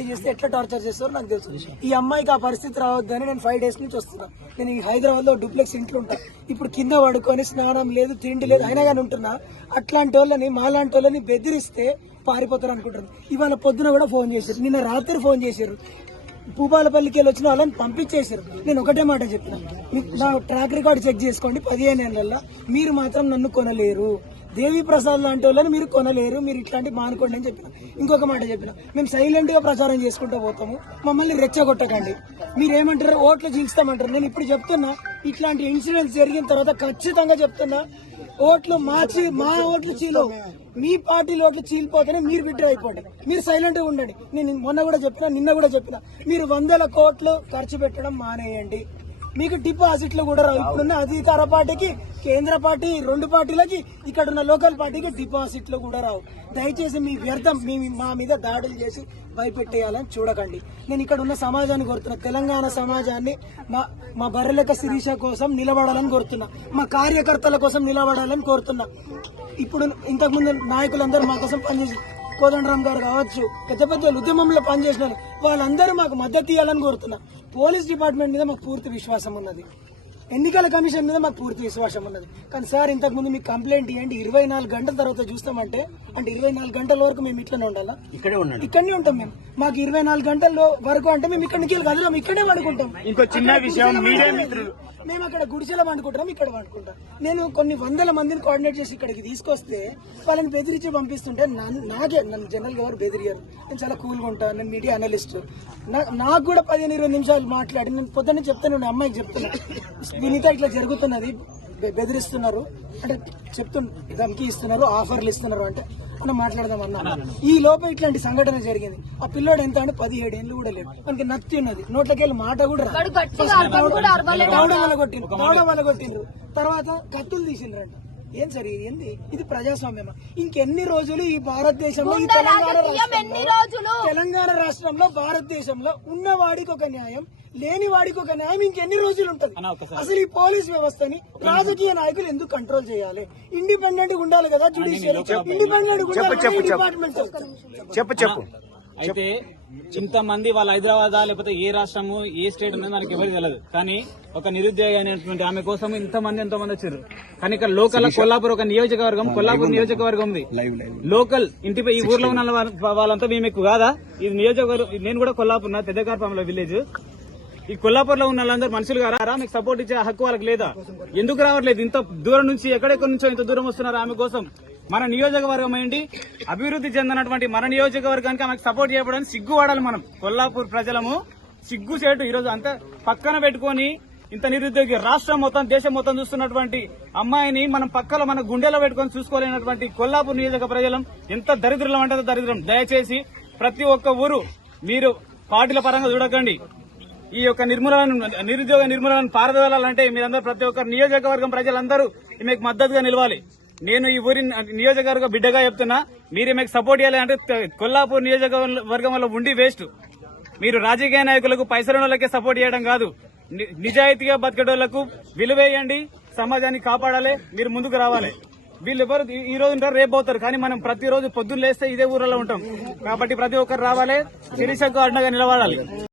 చేస్తే ఎట్లా టార్చర్ చేస్తారో నాకు తెలుసు. ఈ అమ్మాయికి ఆ పరిస్థితి రావద్దని నేను ఫైవ్ డేస్ నుంచి వస్తున్నా. నేను ఈ హైదరాబాద్లో డూప్లెక్స్ ఇంట్లో ఉంటా. ఇప్పుడు కింద పడుకొని స్నానం లేదు తిండి లేదు అయినా కానీ ఉంటున్నా అట్లాంటి వాళ్ళని మాలాంటి వాళ్ళని బెదిరిస్తే పారిపోతారు అనుకుంటారు ఇవాళ పొద్దున కూడా ఫోన్ చేశారు. నిన్న రాత్రి ఫోన్ చేశారు. భూపాలపల్లికి వెళ్ళి వచ్చిన వాళ్ళని పంపించేశారు. నేను ఒకటే మాట చెప్పిన. నా ట్రాక్ రికార్డ్ చెక్ చేసుకోండి. పదిహేను ఏళ్ళల్లో మీరు మాత్రం నన్ను కొనలేరు. దేవి ప్రసాద్ లాంటి వాళ్ళని మీరు కొనలేరు మీరు ఇట్లాంటి మానుకోండి అని చెప్పిన. ఇంకొక మాట చెప్పిన. మేము సైలెంట్గా ప్రచారం చేసుకుంటూ పోతాము. మమ్మల్ని రెచ్చగొట్టకండి. మీరు ఏమంటారు ఓట్లు చీల్స్తామంటారు నేను ఇప్పుడు చెప్తున్నా ఇట్లాంటి ఇన్సిడెంట్స్ జరిగిన తర్వాత ఖచ్చితంగా చెప్తున్నా ఓట్లు మా మా ఓట్లు చీలో మీ పార్టీ ఓట్లు చీలిపోతేనే మీరు విడ్డ్రా అయిపోండి. మీరు సైలెంట్గా ఉండండి. నేను మొన్న కూడా చెప్పిన నిన్న కూడా చెప్పిన. మీరు వందల కోట్లు ఖర్చు పెట్టడం మానేయండి. మీకు డిపాజిట్లు కూడా రావు. ఇప్పుడున్న అధికార పార్టీకి కేంద్ర పార్టీ రెండు పార్టీలకి ఇక్కడ ఉన్న లోకల్ పార్టీకి డిపాజిట్లు కూడా రావు. దయచేసి మీ వ్యర్థం మీ మా మీద దాడులు చేసి భయపెట్టేయాలని చూడకండి. నేను ఇక్కడ ఉన్న సమాజాన్ని కోరుతున్నా. తెలంగాణ సమాజాన్ని మా మా బర్రెలక శిరీష కోసం నిలబడాలని కోరుతున్నా. మా కార్యకర్తల కోసం నిలబడాలని కోరుతున్నా. ఇప్పుడు ఇంతకుముందు నాయకులందరూ మా కోసం పనిచేసి కోదండరామ్ గారు కావచ్చు పెద్ద పెద్ద ఉద్యమంలో పనిచేసిన వాళ్ళందరూ మాకు మద్దతు ఇవ్వాలని కోరుతున్నా. పోలీస్ డిపార్ట్మెంట్ మీద మాకు పూర్తి విశ్వాసం ఉన్నది. ఎన్నికల కమిషన్ మీద మాకు పూర్తి విశ్వాసం ఉన్నది. కానీ సార్ ఇంతకు ముందు మీకు కంప్లైంట్ ఇవ్వండి ఇరవై నాలుగు గంటల తర్వాత చూస్తామంటే అంటే ఇరవై నాలుగు గంటల వరకు మేము ఇట్లనే ఉండాలా? ఇక్కడే ఉండండి. ఇక్కడనే ఉంటాం మేము. మాకు ఇరవై నాలుగు గంటల వరకు అంటే మేము ఇక్కడికి వెళ్ళి కదలం ఇక్కడే పడుకుంటాం ఇంకో చిన్న విషయం మీడియా. మిత్రులు. మేము అక్కడ గుడిసెలో పండుకుంటాం ఇక్కడ పండుకుంటాం నేను కొన్ని వందల మందిని కోఆర్డినేట్ చేసి ఇక్కడికి తీసుకొస్తే వాళ్ళని బెదిరించి పంపిస్తుంటే నాకే నన్ను జనరల్ ఎవరు బెదిరియరు. నేను చాలా కూల్గా ఉంటాను నేను మీడియా అనలిస్ట్. నాకు కూడా పదిహేను ఇరవై నిమిషాలు మాట్లాడి నేను పొద్దున్నే చెప్తాను నేను అమ్మాయికి చెప్తున్నా వినీత ఇట్లా జరుగుతున్నది బెదిరిస్తున్నారు. అంటే చెప్తు ధమ్కి ఇస్తున్నారు ఆఫర్లు ఇస్తున్నారు అంటే మనం మాట్లాడదాం అన్నా. ఈ లోపల ఇట్లాంటి సంఘటన జరిగింది. ఆ పిల్లోడు ఎంత అంటే పదిహేడు ఏళ్ళు కూడా లేడు. మనకి నత్తి ఉన్నది. నోట్లకి వెళ్ళి మాట కూడా రాదు. పౌడం వల్ల కొట్టిండ్రు. పౌడం వల్ల కొట్టిండ్రు. తర్వాత కత్తులు తీసిండ్రంట. ఏం సరే ఇది ఏంది? ఇది ప్రజాస్వామ్యమా? ఇంకెన్ని రోజులు ఈ భారతదేశంలో ఈ తెలంగాణ రాష్ట్రంలో తెలంగాణ రాష్ట్రంలో భారతదేశంలో ఉన్న వాడికి ఒక న్యాయం లేని వాడికి ఒక న్యాయం ఇంకెన్ని రోజులు ఉంటుంది? అసలు ఈ పోలీస్ వ్యవస్థని రాజకీయ నాయకులు ఎందుకు కంట్రోల్ చేయాలి? ఇండిపెండెంట్ ఉండాలి కదా జుడిషియరీ ఇండిపెండెంట్ డిపార్ట్మెంట్ చెప్పు చెప్పు అయితే ఇంతమంది వాళ్ళ హైదరాబాద్ లేకపోతే ఏ రాష్ట్రము ఏ స్టేట్ ఉన్నది మనకి ఎవరికి తెలియదు కానీ ఒక నిరుద్యోగి అనేటువంటి ఆమె కోసం ఇంతమంది ఎంతో మంది వచ్చారు. కానీ ఇక్కడ లోకల్ కొల్లాపూర్ ఒక నియోజకవర్గం కొల్లాపూర్ నియోజకవర్గం ఉంది. లోకల్ ఇంటిపై ఈ ఊర్లో ఉన్న వాళ్ళ- వాళ్ళంతా మేము ఎక్కువ కాదా? ఈ నియోజకవర్గం నేను కూడా కొల్లాపూర్ నా పెద్దకార్పంలో విలేజ్. ఈ కొల్లాపూర్లో ఉన్న వాళ్ళందరూ మనుషులు గారా మీకు సపోర్ట్ ఇచ్చే హక్కు వాళ్ళకి లేదా? ఎందుకు రావట్లేదు? ఇంత దూరం నుంచి ఎక్కడెక్కడి నుంచో ఇంత దూరం వస్తున్నారు ఆమె కోసం. మన నియోజకవర్గం ఏంటి? అభివృద్ధి చెందినటువంటి మన నియోజకవర్గానికి ఆమెకు సపోర్ట్ చేయడానికి సిగ్గు వాడాలి మనం. కొల్లాపూర్ ప్రజలము సిగ్గు చేటు ఈరోజు అంతా పక్కన పెట్టుకొని ఇంత నిరుద్యోగి రాష్ట్రం మొత్తం దేశం మొత్తం చూస్తున్నటువంటి అమ్మాయిని మనం పక్కలో మన గుండెలో పెట్టుకొని చూసుకోలేనటువంటి కొల్లాపూర్ నియోజక ప్రజలం ఎంత దరిద్రం అంటే దరిద్రం. దయచేసి ప్రతి ఒక్క ఊరు మీరు పార్టీల పరంగా చూడకండి. ఈ యొక్క నిర్మూలన నిరుద్యోగ నిర్మూలన పారదోలాలంటే మీరందరూ ప్రతి ఒక్క నియోజకవర్గం ప్రజలందరూ మీకు మద్దతుగా నిలవాలి. నేను ఈ ఊరి నియోజకవర్గ బిడ్డగా చెప్తున్నా మీరు మీకు సపోర్ట్ చేయాలి అంటే కొల్లాపూర్ నియోజకవర్గం వల్ల ఉండి వేస్ట్ మీరు రాజకీయ నాయకులకు పైసల సపోర్ట్ చేయడం కాదు. ని- నిజాయితీగా బతికేటోళ్ళకు విలువేయండి సమాజాన్ని కాపాడాలి మీరు ముందుకు రావాలి. వీళ్ళు ఎవరు ఈ- రోజు ఉంటారు రేపు పోతారు. కానీ మనం ప్రతిరోజు పొద్దున్న లేస్తే ఇదే ఊర్లో ఉంటాం. కాబట్టి ప్రతి ఒక్కరు రావాలి శిరీషకు అండగా నిలబడాలి.